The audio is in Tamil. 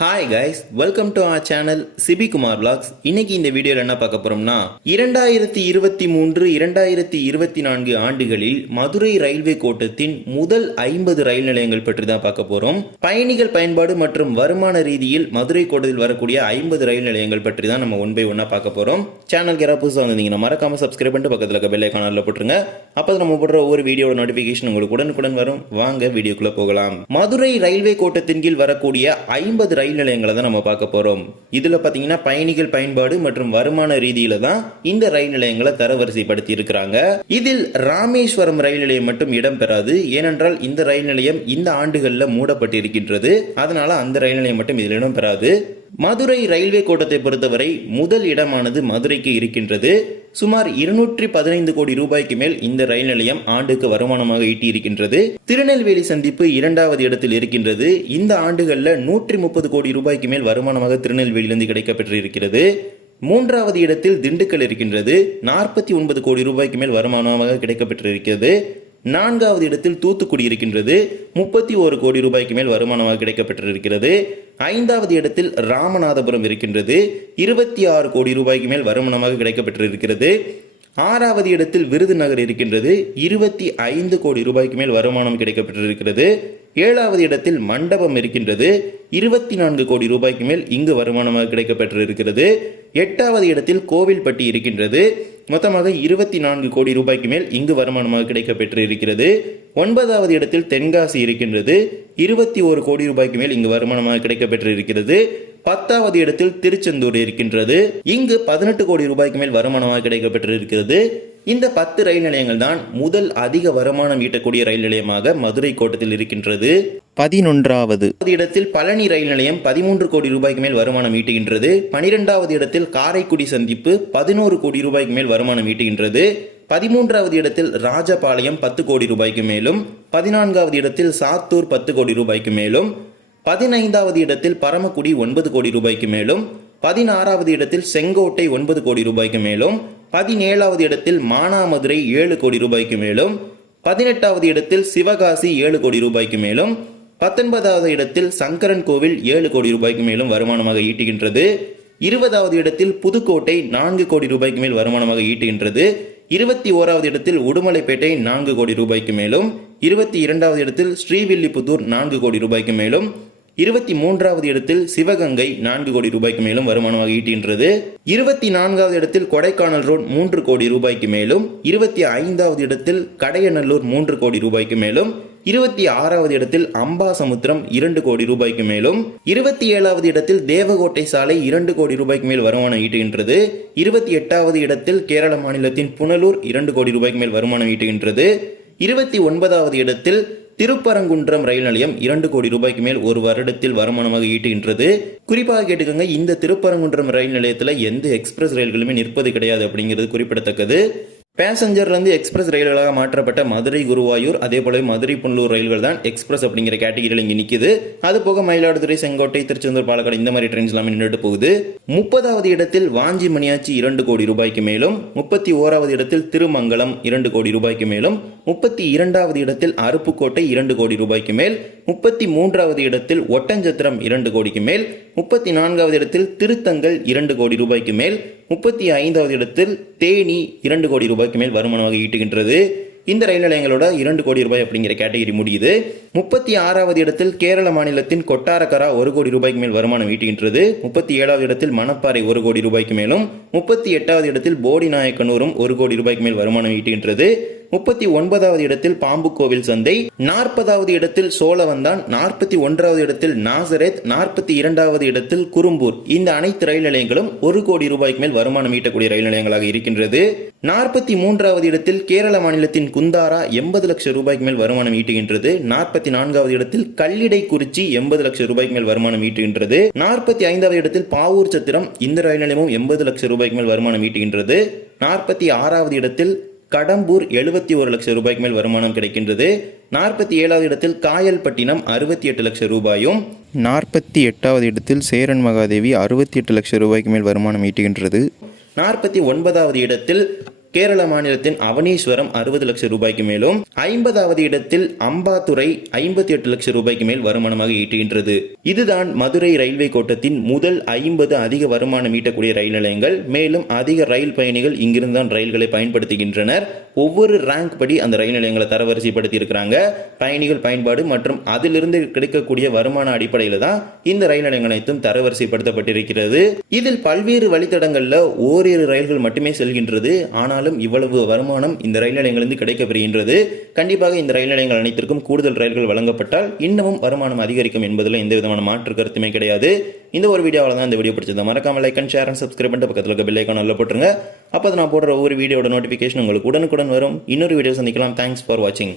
Hi guys welcome to our channel Sibi Kumar vlogs இன்னைக்கு இந்த வீடியோவில் என்ன பார்க்க போறோம்னா இரண்டாயிரத்தி இருபத்தி மூன்று இரண்டாயிரத்தி இருபத்தி நான்கு ஆண்டுகளில் மதுரை ரயில்வே கோட்டத்தின் முதல் ஐம்பது ரயில் நிலையங்கள் பற்றி தான் பார்க்க போறோம். பயணிகள் பயன்பாடு மற்றும் வருமான ரீதியில் மதுரை கோட்டத்தில் வரக்கூடிய ஐம்பது ரயில் நிலையங்கள் பற்றி தான் நம்ம ஒன் பை ஒன்னா பார்க்க போறோம். சேனல் யாராவது புதுசாக வந்திருந்தீங்கன்னா மறக்காம சப்ஸ்கிரைப் பண்ணிட்டு பக்கத்தில் இருக்க பெல்லை ஐக்கானில் போட்டுருங்க. அப்போ நம்ம போடுற ஒவ்வொரு வீடியோட நோட்டிஃபிகேஷன் உங்களுக்கு உடனுக்குடன் வரும். வாங்க வீடியோக்குள்ள போகலாம். மதுரை ரயில்வே கோட்டத்தின் கீழ் வரக்கூடிய ஐம்பது ரயில் ரயில் நிலையங்களை தான் நம்ம பார்க்க போறோம். இதுல பாத்தீங்கன்னா பயணிகள் பயன்பாடு மற்றும் வருமான ரீதியில தான் இந்த ரயில் நிலையங்களை தரவரிசைப்படுத்தி இருக்கிறாங்க இதில் ராமேஸ்வரம் ரயில் நிலையம் மட்டும் இடம்பெறாது ஏனென்றால் இந்த ரயில் நிலையம் இந்த ஆண்டுகளில் மூடப்பட்டிருக்கின்றது. அதனால அந்த ரயில் நிலையம் மட்டும் இதில் இடம்பெறாது மதுரை ரயில்வே கோட்டத்தை பொறுத்தவரை முதல் இடமானது மதுரைக்கு இருக்கின்றது. சுமார் இருநூற்றி பதினைந்து கோடி ரூபாய்க்கு மேல் இந்த ரயில் நிலையம் ஆண்டுக்கு வருமானமாக ஈட்டியிருக்கின்றது. திருநெல்வேலி சந்திப்பு இரண்டாவது இடத்தில் இருக்கின்றது. இந்த ஆண்டுகளில் நூற்றி முப்பது கோடி ரூபாய்க்கு மேல் வருமானமாக திருநெல்வேலியிலிருந்து கிடைக்கப்பெற்றிருக்கிறது. மூன்றாவது இடத்தில் திண்டுக்கல் இருக்கின்றது. நாற்பத்தி ஒன்பது கோடி ரூபாய்க்கு மேல் வருமானமாக கிடைக்கப்பெற்றிருக்கிறது. நான்காவது இடத்தில் தூத்துக்குடி இருக்கின்றது. முப்பத்தி ஒரு கோடி ரூபாய்க்கு மேல் வருமானமாக கிடைக்கப்பட்டிருக்கிறது ஐந்தாவது இடத்தில் ராமநாதபுரம் இருக்கின்றது. இருபத்தி ஆறு கோடி ரூபாய்க்கு மேல் வருமானமாக கிடைக்கப்பட்டிருக்கிறது ஆறாவது இடத்தில் விருதுநகர் இருக்கின்றது. இருபத்தி ஐந்து கோடி ரூபாய்க்கு மேல் வருமானம் கிடைக்கப்பட்டிருக்கிறது ஏழாவது இடத்தில் மண்டபம் இருக்கின்றது. இருபத்தி நான்கு கோடி ரூபாய்க்கு மேல் இங்கு வருமானமாக கிடைக்கப்பெற்றிருக்கிறது. எட்டாவது இடத்தில் கோவில்பட்டி இருக்கின்றது. மொத்தமாக இருபத்தி நான்கு கோடி ரூபாய்க்கு மேல் இங்கு வருமானமாக கிடைக்கப்பெற்று இருக்கிறது ஒன்பதாவது இடத்தில் தென்காசி இருக்கின்றது. இருபத்தி ஒரு கோடி ரூபாய்க்கு மேல் இங்கு வருமானமாக கிடைக்கப்பெற்று இருக்கிறது பத்தாவது இடத்தில் திருச்செந்தூர் இருக்கின்றது. இங்கு பதினெட்டு கோடி ரூபாய்க்கு மேல் வருமானமாக கிடைக்கப்பெற்று இருக்கிறது இந்த பத்து ரயில் நிலையங்கள் தான் முதல் அதிக வருமானம் ஈட்டக்கூடிய ரயில் நிலையமாக மதுரை கோட்டத்தில் இருக்கின்றது. பதினொன்றாவது. இடத்தில் பழனி ரயில் நிலையம் பதிமூன்று கோடி ரூபாய்க்கு மேல் வருமானம் ஈட்டுகின்றது. பனிரெண்டாவது இடத்தில் காரைக்குடி சந்திப்பு பதினோரு கோடி ரூபாய்க்கு மேல் வருமானம் ஈட்டுகின்றது. பதிமூன்றாவது இடத்தில் ராஜபாளையம் பத்து கோடி ரூபாய்க்கு மேலும். பதினான்காவது இடத்தில் சாத்தூர் பத்து கோடி ரூபாய்க்கு மேலும். பதினைந்தாவது இடத்தில் பரமக்குடி ஒன்பது கோடி ரூபாய்க்கு மேலும். பதினாறாவது இடத்தில் செங்கோட்டை ஒன்பது கோடி ரூபாய்க்கு மேலும். பதினேழாவது இடத்தில் மானாமதுரை ஏழு கோடி ரூபாய்க்கு மேலும் பதினெட்டாவது இடத்தில் சிவகாசி ஏழு கோடி ரூபாய்க்கு மேலும் பத்தொன்பதாவது இடத்தில் சங்கரன் கோவில் ஏழு கோடி ரூபாய்க்கு மேலும் வருமானமாக ஈட்டுகின்றது. இருபதாவது இடத்தில் புதுக்கோட்டை நான்கு கோடி ரூபாய்க்கு மேல் வருமானமாக ஈட்டுகின்றது. இருபத்தி ஓராவது இடத்தில் உடுமலைப்பேட்டை நான்கு கோடி ரூபாய்க்கு மேலும் இருபத்தி இரண்டாவது இடத்தில் ஸ்ரீவில்லிபுத்தூர் நான்கு கோடி ரூபாய்க்கு மேலும் இருபத்தி மூன்றாவது இடத்தில் சிவகங்கை நான்கு கோடி ரூபாய்க்கு மேலும் வருமானமாக ஈட்டுகின்றது இருபத்தி நான்காவது இடத்தில் கொடைக்கானல் ரோட் மூன்று கோடி ரூபாய்க்கு மேலும். இருபத்தி ஐந்தாவது இடத்தில் கடையநல்லூர் மூன்று கோடி ரூபாய்க்கு மேலும். இருபத்தி ஆறாவது இடத்தில் அம்பாசமுத்திரம் இரண்டு கோடி ரூபாய்க்கு மேலும். இருபத்தி ஏழாவது இடத்தில் தேவகோட்டை சாலை இரண்டு கோடி ரூபாய்க்கு மேல் வருமானம் ஈட்டுகின்றது. இருபத்தி எட்டாவது இடத்தில் கேரள மாநிலத்தின் புனலூர் இரண்டு கோடி ரூபாய்க்கு மேல் வருமானம் ஈட்டுகின்றது. இருபத்தி ஒன்பதாவது இடத்தில் திருப்பரங்குன்றம் ரயில் நிலையம் இரண்டு கோடி ரூபாய்க்கு மேல் ஒரு வருடத்தில் வருமானமாக ஈட்டுகின்றது. குறிப்பாக கேட்டுக்கோங்க இந்த திருப்பரங்குன்றம் ரயில் நிலையத்தில் எந்த எக்ஸ்பிரஸ் ரயில்களுமே நிற்பது கிடையாது அப்படிங்கிறது குறிப்பிடத்தக்கது. பேசஞ்சர்லேருந்து எக்ஸ்பிரஸ் ரயில்களாக மாற்றப்பட்ட மதுரை குருவாயூர் அதே போல மதுரை புனலூர் ரயில்கள் தான் எக்ஸ்பிரஸ் அப்படிங்கிற கேட்டகிரியில் இங்கே நிற்குது அது போக மயிலாடுதுறை செங்கோட்டை திருச்செந்தூர் பாலக்காடு இந்த மாதிரி ட்ரெயின்ஸ் எல்லாமே நின்றுட்டு போகுது. முப்பதாவது இடத்தில் வாஞ்சி மணியாச்சி இரண்டு கோடி ரூபாய்க்கு மேலும் முப்பத்தி ஓராவது இடத்தில் திருமங்கலம் இரண்டு கோடி ரூபாய்க்கு மேலும் முப்பத்தி இரண்டாவது இடத்தில் அருப்புக்கோட்டை இரண்டு கோடி ரூபாய்க்கு மேல் முப்பத்தி மூன்றாவது இடத்தில் ஒட்டஞ்சத்திரம் இரண்டு கோடிக்கு மேல் முப்பத்தி நான்காவது இடத்தில் திருத்தங்கல் இரண்டு கோடி ரூபாய்க்கு மேல் முப்பத்தி ஐந்தாவது இடத்தில் தேனி இரண்டு கோடி ரூபாய்க்கு மேல் வருமானமாக ஈட்டுகின்றது. இந்த ரயில் நிலையங்களோட இரண்டு கோடி ரூபாய் அப்படிங்கிற கேட்டகரி முடியுது. முப்பத்தி ஆறாவது இடத்தில் கேரள மாநிலத்தின் கொட்டாரக்கரா ஒரு கோடி ரூபாய்க்கு மேல் வருமானம் ஈட்டுகின்றது. முப்பத்தி ஏழாவது இடத்தில் மணப்பாறை ஒரு கோடி ரூபாய்க்கு மேலும் முப்பத்தி எட்டாவது இடத்தில் போடி நாயக்கனூரும் ஒரு கோடி ரூபாய்க்கு மேல் வருமானம் ஈட்டுகின்றது. முப்பத்தி ஒன்பதாவது இடத்தில் பாம்பு கோவில் சந்தை நாற்பதாவது இடத்தில் சோழவந்தான் நாற்பத்தி ஒன்றாவது இடத்தில் நாசரேத் நாற்பத்தி இரண்டாவது இடத்தில் குறும்பூர். இந்த அனைத்து ரயில் நிலையங்களும் ஒரு கோடி ரூபாய்க்கு மேல் வருமானம் ஈட்டக்கூடிய ரயில் நிலையங்களாக இருக்கின்றது. நாற்பத்தி மூன்றாவது இடத்தில் கேரள மாநிலத்தின் குந்தாரா எண்பது லட்சம் ரூபாய்க்கு மேல் வருமானம் ஈட்டுகின்றது. நாற்பத்தி நான்காவது இடத்தில் கல்லிடை குறிச்சி எண்பது லட்சம் ரூபாய்க்கு மேல் வருமானம் ஈட்டுகின்றது. நாற்பத்தி ஐந்தாவது இடத்தில் பாவூர் சத்திரம் இந்த ரயில் நிலையமும் எண்பது லட்சம் ரூபாய்க்கு மேல் வருமானம் ஈட்டுகின்றது. நாற்பத்தி ஆறாவது இடத்தில் கடம்பூர் எழுபத்தி ஒரு லட்சம் ரூபாய்க்கு மேல் வருமானம் கிடைக்கின்றது. நாற்பத்தி ஏழாவது இடத்தில் காயல்பட்டினம் அறுபத்தி எட்டு லட்சம் ரூபாயும் நாற்பத்தி எட்டாவது இடத்தில் சேரன் மகாதேவி அறுபத்தி எட்டு லட்சம் ரூபாய்க்கு மேல் வருமானம் ஈட்டுகின்றது. நாற்பத்தி ஒன்பதாவது இடத்தில் கேரள மாநிலத்தின் அவனீஸ்வரம் அறுபது லட்சம் ரூபாய்க்கு மேலும் ஐம்பதாவது இடத்தில் அம்பாத்துறை ஐம்பத்தி எட்டு லட்சம் ரூபாய்க்கு மேல் வருமானமாக ஈட்டுகின்றது. இதுதான் மதுரை ரயில்வே கோட்டத்தின் முதல் ஐம்பது அதிக வருமானம் ஈட்டக்கூடிய ரயில் நிலையங்கள். மேலும் அதிக ரயில் பயணிகள் இங்கிருந்து தான் ரயில்களை பயன்படுத்துகின்றனர். ஒவ்வொரு ரேங்க் படி அந்த ரயில் நிலையங்களை தரவரிசைப்படுத்தி இருக்கிறாங்க பயணிகள் பயன்பாடு மற்றும் அதிலிருந்து கிடைக்கக்கூடிய வருமான அடிப்படையில் தான் இந்த ரயில் நிலையங்கள் அனைத்தும் தரவரிசைப்படுத்தப்பட்டிருக்கிறது. இதில் பல்வேறு வழித்தடங்களில் ஓரிரு ரயில்கள் மட்டுமே செல்கின்றது. ஆனால் இருந்தாலும் இவ்வளவு வருமானம் இந்த ரயில் நிலையங்களிலிருந்து கிடைக்கப்பெறுகின்றது கண்டிப்பாக இந்த ரயில் நிலையங்கள் அனைத்திற்கும் கூடுதல் ரயில்கள் வழங்கப்பட்டால் இன்னமும் வருமானம் அதிகரிக்கும் என்பதில் எந்த விதமான மாற்று கருத்துமே கிடையாது. இந்த ஒரு வீடியோவில் தான் இந்த வீடியோ பிடிச்சது மறக்காம like and share and subscribe பண்ணிட்டு பக்கத்தில் இருக்க பெல் ஐக்கான் நல்ல போட்டுருங்க. அப்போ நான் போடுற ஒவ்வொரு வீடியோட நோட்டிஃபிகேஷன் உங்களுக்கு உடனுக்குடன் வரும். இன்னொரு வீடியோ சந்திக்கலாம். தேங்க்ஸ் ஃபார் வாட்சிங்